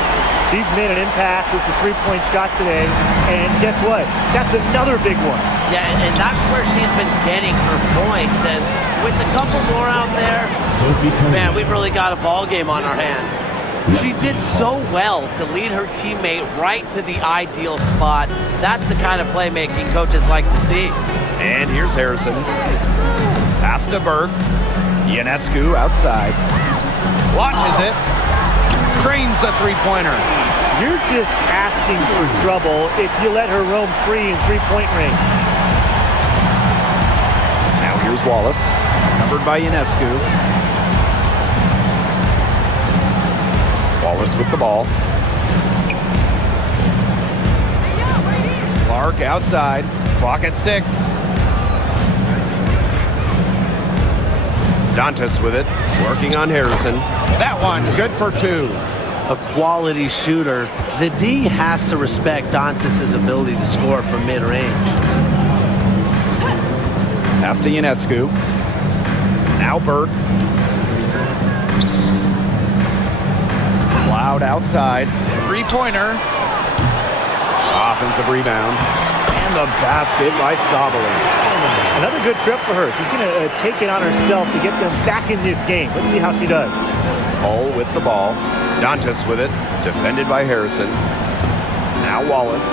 She's made an impact with the three-point shot today. And guess what? That's another big one. Yeah, and that's where she's been getting her points. And with a couple more out there, man, we've really got a ball game on our hands. She did so well to lead her teammate right to the ideal spot. That's the kind of playmaking coaches like to see. And here's Harrison. Pass to Burke. Ionescu outside. Launches it. Trains the three-pointer. You're just asking for trouble if you let her roam free in three-point range. Now here's Wallace. Covered by Ionescu. Wallace with the ball. Clark outside. Clock at 6. Dantas with it. Working on Harrison. That one good for 2. A quality shooter. The D has to respect Dantas' ability to score from mid-range. Pass to Ionescu. Now Burke. Cloud outside. Three-pointer. Offensive rebound. And the basket by Sabali. Another good trip for her. She's going to take it on herself to get them back in this game. Let's see how she does. Hull with the ball. Dantas with it. Defended by Harrison. Now Wallace.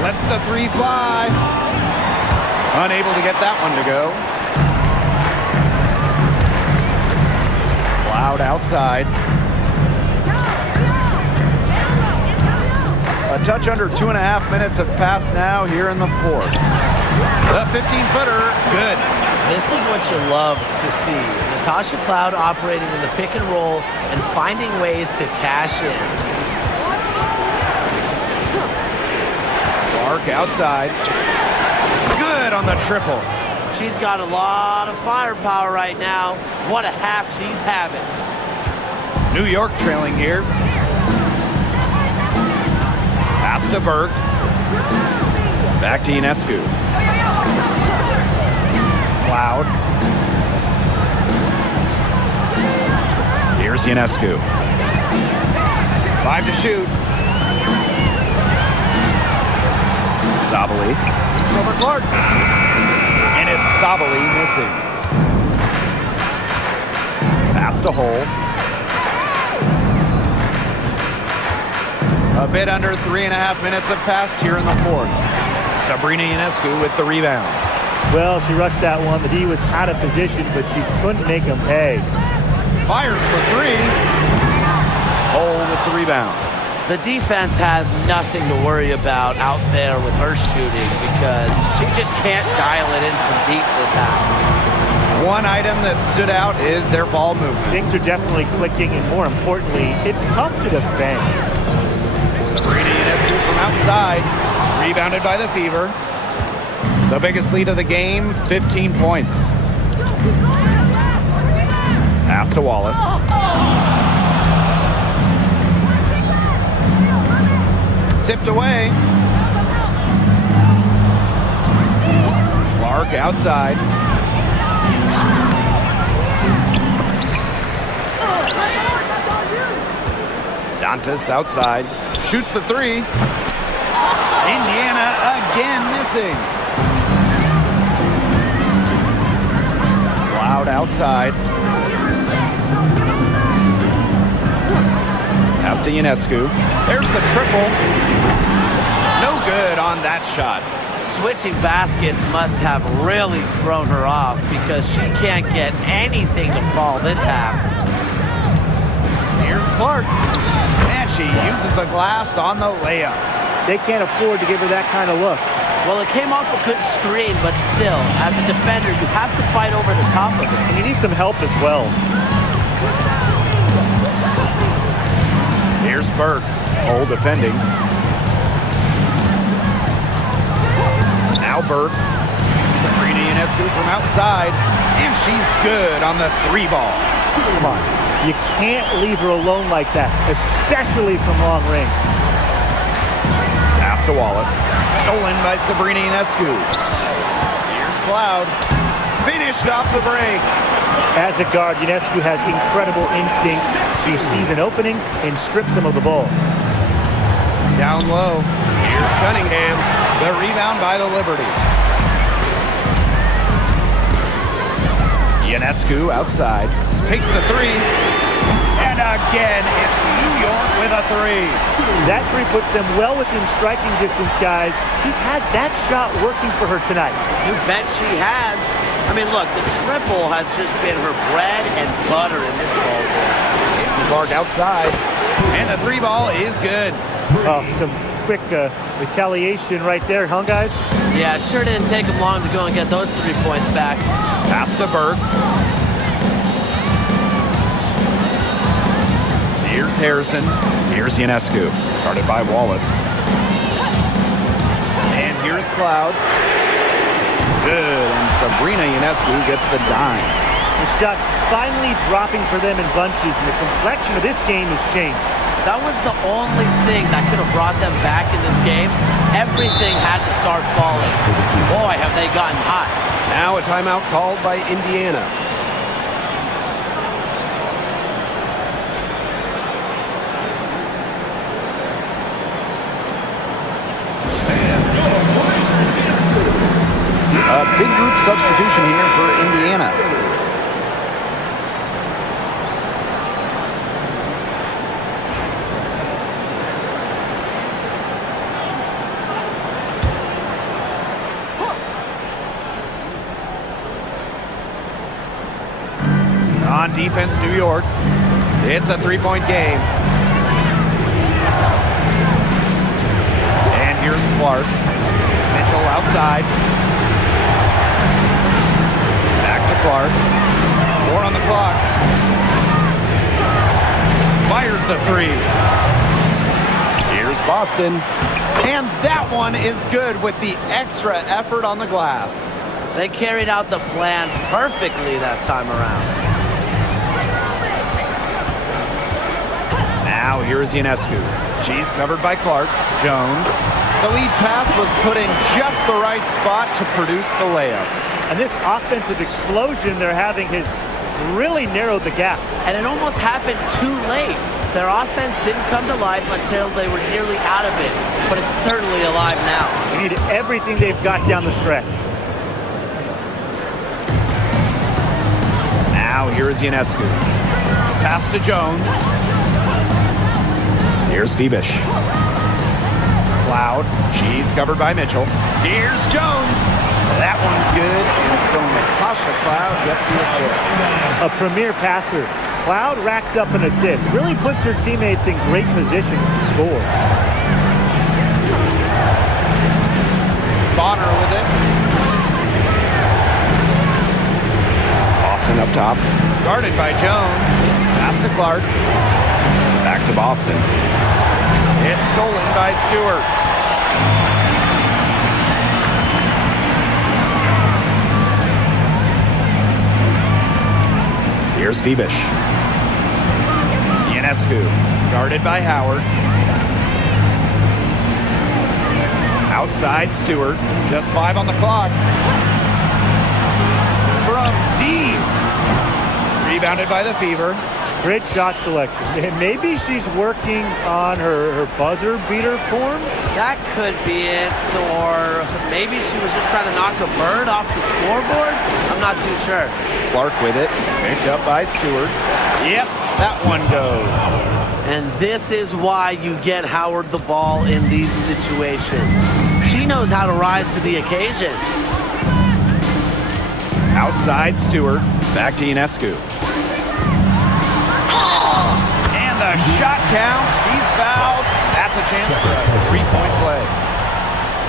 Lets the three fly. Unable to get that one to go. Cloud outside. A touch under 2.5 minutes have passed now here in the fourth. The 15-footer, good. This is what you love to see. Natasha Cloud operating in the pick and roll and finding ways to cash in. Clark outside. Good on the triple. She's got a lot of firepower right now. What a half she's having. New York trailing here. Pass to Burke. Back to Ionescu. Cloud. Here's Ionescu. 5 to shoot. Sabali. Over Clark. And it's Sabali missing. Pass to Hull. A bit under 3.5 minutes have passed here in the fourth. Sabrina Ionescu with the rebound. Well, she rushed that one. The D was out of position, but she couldn't make them pay. Fires for 3. Hull with the rebound. The defense has nothing to worry about out there with her shooting because she just can't dial it in from deep this half. One item that stood out is their ball movement. Things are definitely clicking, and more importantly, it's tough to defend. Sabrina Ionescu from outside. Rebounded by the Fever. The biggest lead of the game, 15 points. Pass to Wallace. Tipped away. Clark outside. Dantas outside. Shoots the 3. Indiana again missing. Cloud outside. Pass to Ionescu. There's the triple. No good on that shot. Switching baskets must have really thrown her off because she can't get anything to fall this half. Here's Clark. And she uses the glass on the layup. They can't afford to give her that kind of look. Well, it came off a good screen, but still, as a defender, you have to fight over the top of it. And you need some help as well. Here's Burke. Hole defending. Now Burke. Sabrina Ionescu from outside. And she's good on the 3-ball. Come on. You can't leave her alone like that, especially from long range. Pass to Wallace. Stolen by Sabrina Ionescu. Here's Cloud. Finished off the break. As a guard, Ionescu has incredible instincts. She sees an opening and strips them of the ball. Down low. Here's Cunningham. The rebound by the Liberty. Ionescu outside. Takes the 3. And again, it's New York with a 3. That 3 puts them well within striking distance, guys. She's had that shot working for her tonight. You bet she has. I mean, look, the triple has just been her bread and butter in this ball game. Clark outside. And the 3-ball is good. Oh, some quick retaliation right there, huh, guys? Yeah, it sure didn't take them long to go and get those 3 points back. Pass to Burke. Here's Harrison. Here's Ionescu. Started by Wallace. And here's Cloud. Good. And Sabrina Ionescu gets the dime. The shot's finally dropping for them in bunches, and the complexion of this game has changed. That was the only thing that could have brought them back in this game. Everything had to start falling. Boy, have they gotten hot. Now a timeout called by Indiana. A big group substitution here for Indiana. On defense, New York. It's a 3-point game. And here's Clark. Mitchell outside. Back to Clark. 4 on the clock. Fires the 3. Here's Boston. And that one is good with the extra effort on the glass. They carried out the plan perfectly that time around. Now here's Ionescu. She's covered by Clark. Jones. The lead pass was put in just the right spot to produce the layup. And this offensive explosion they're having has really narrowed the gap. And it almost happened too late. Their offense didn't come to life until they were nearly out of it. But it's certainly alive now. They need everything they've got down the stretch. Now here's Ionescu. Pass to Jones. Here's Phoebish. Cloud. She's covered by Mitchell. Here's Jones. That one's good. And so Natasha Cloud gets the assist. A premier passer. Cloud racks up an assist. Really puts her teammates in great positions to score. Bonner with it. Boston up top. Guarded by Jones. Pass to Clark. Back to Boston. It's stolen by Stewart. Here's Phoebish. Ionescu. Guarded by Howard. Outside Stewart. Just 5 on the clock. From deep. Rebounded by the Fever. Great shot selection. And maybe she's working on her buzzer beater form. That could be it. Or maybe she was just trying to knock a bird off the scoreboard. I'm not too sure. Clark with it. Picked up by Stewart. Yep, that one goes. And this is why you get Howard the ball in these situations. She knows how to rise to the occasion. Outside Stewart. Back to Ionescu. And the shot count. She's fouled. That's a chance for a three-point play.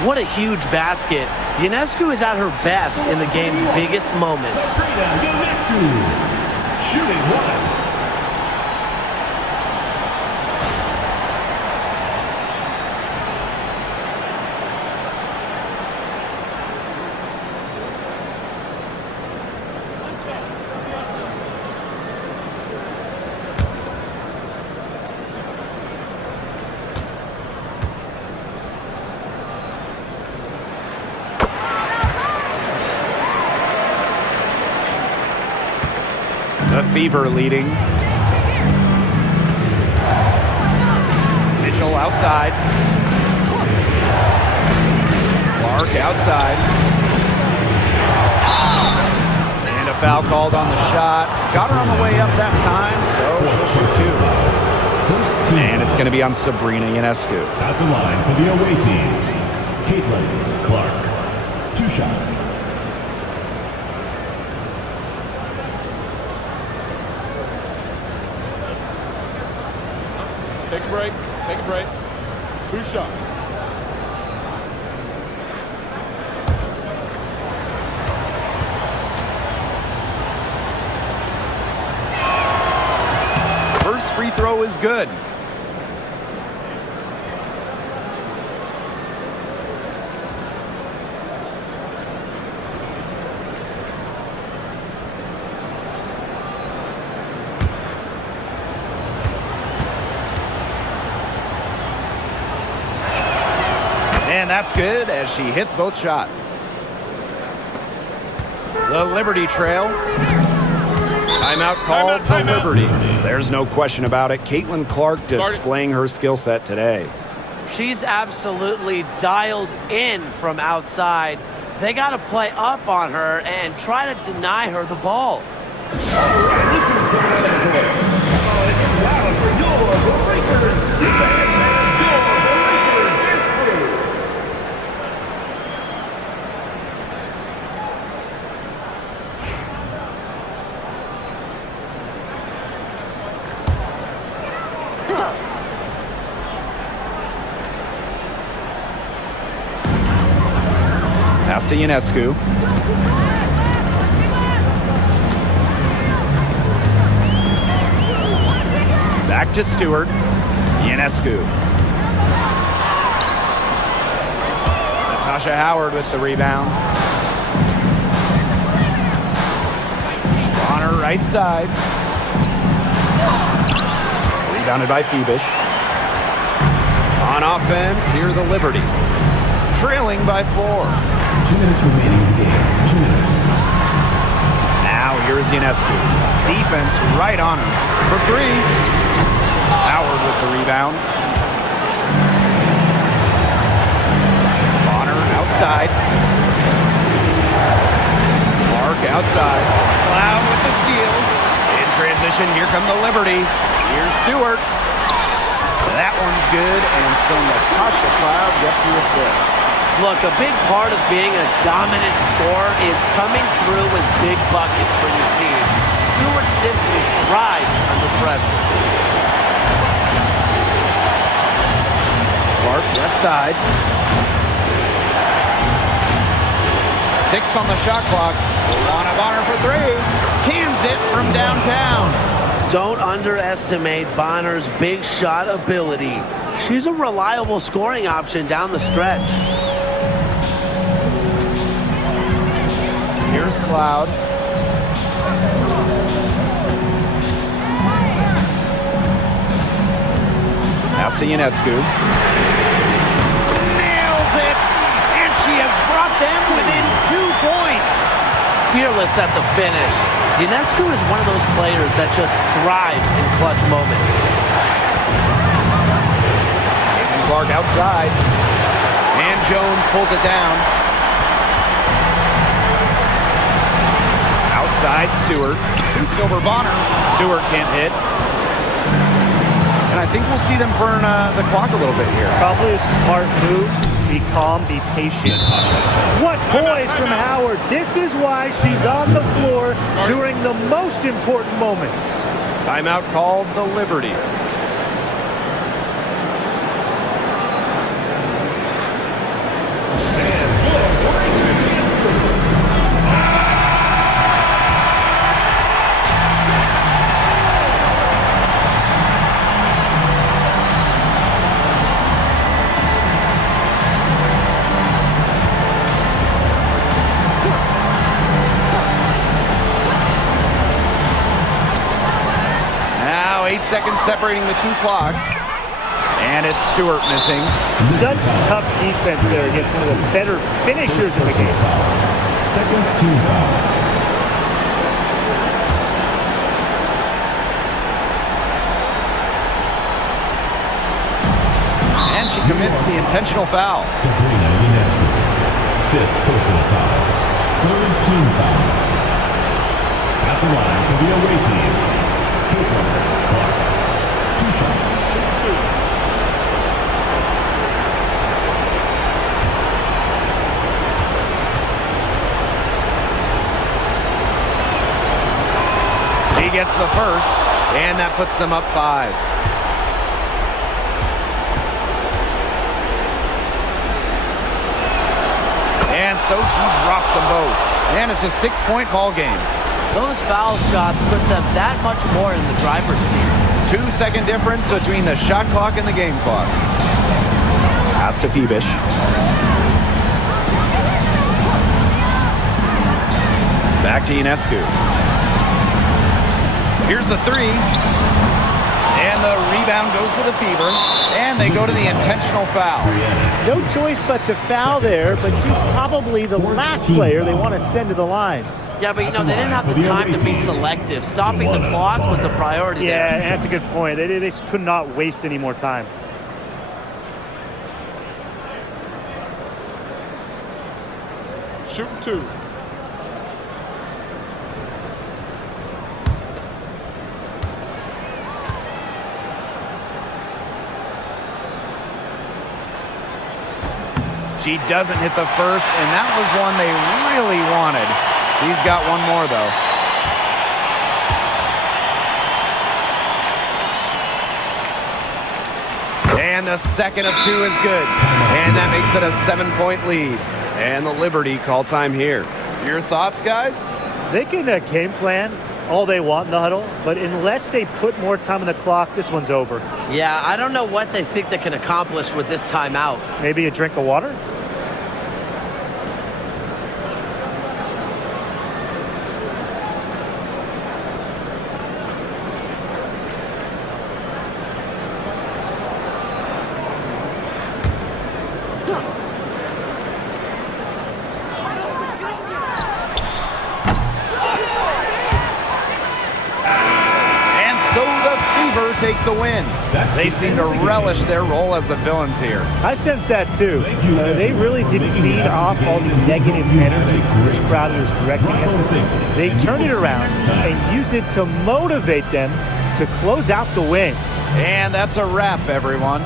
What a huge basket. Ionescu is at her best in the game's biggest moments. Ionescu, shooting one. The Fever leading. Mitchell outside. Clark outside. And a foul called on the shot. Got her on the way up that time, so she'll shoot First team. And it's going to be on Sabrina Ionescu. At the line for the away team, Caitlin Clark. 2 shots. Take a break. Take a break. 2 shots. First free throw is good. And that's good as she hits both shots. The Liberty trail. Timeout called to Liberty. There's no question about it. Caitlin Clark displaying her skill set today. She's absolutely dialed in from outside. They got to play up on her and try to deny her the ball. Pass to Ionescu. Back to Stewart. Ionescu. Natasha Howard with the rebound. On her right side. Rebounded by Phoebish. On offense, here the Liberty. Trailing by 4. 2 minutes remaining in the game. 2 minutes. Now here's Ionescu. Defense right on her for 3. Howard with the rebound. Bonner outside. Clark outside. Cloud with the steal. In transition, here come the Liberty. Here's Stewart. That one's good, and so Natasha Cloud gets the assist. Look, a big part of being a dominant scorer is coming through with big buckets for your team. Stewart simply thrives under pressure. Clark left side. 6 on the shot clock. Luana Bonner for 3. Cans it from downtown. Don't underestimate Bonner's big shot ability. She's a reliable scoring option down the stretch. Here's Cloud. Pass to Ionescu. Nails it! And she has brought them within 2 points. Fearless at the finish. Ionescu is one of those players that just thrives in clutch moments. Clark outside. And Jones pulls it down. Outside Stewart. Shoots over Bonner. Stewart can't hit. And I think we'll see them burn the clock a little bit here. Probably a smart move. Be calm, be patient. What poise from Howard. This is why she's on the floor during the most important moments. Timeout called the Liberty. seconds separating the two clocks. And it's Stewart missing. Such tough defense there against one of the better finishers in the game. Second team foul. And she commits the intentional foul. Sabrina Ionescu. Fifth personal foul. Third team foul. At the line for the away team, Caitlin Clark. 2 shots. Shoot 2. He gets the first, and that puts them up 5. And so she drops them both. And it's a 6-point ball game. Those foul shots put them that much more in the driver's seat. 2-second difference between the shot clock and the game clock. Pass to Phoebish. Back to Ionescu. Here's the 3. And the rebound goes to the Fever. And they go to the intentional foul. No choice but to foul there, but she's probably the last player they want to send to the line. Yeah, but they didn't have the time to be selective. Stopping the clock was the priority there. Yeah, that's a good point. They just could not waste any more time. Shooting 2. She doesn't hit the first, and that was one they really wanted. She's got one more, though. And the second of 2 is good. And that makes it a 7-point lead. And the Liberty call time here. Your thoughts, guys? They can game plan all they want in the huddle, but unless they put more time on the clock, this one's over. Yeah, I don't know what they think they can accomplish with this timeout. Maybe a drink of water? Take the win. They seem to relish their role as the villains here. I sense that too. They really did feed off all the negative energy this crowd was directing at them. They turned it around and used it to motivate them to close out the win. And that's a wrap, everyone.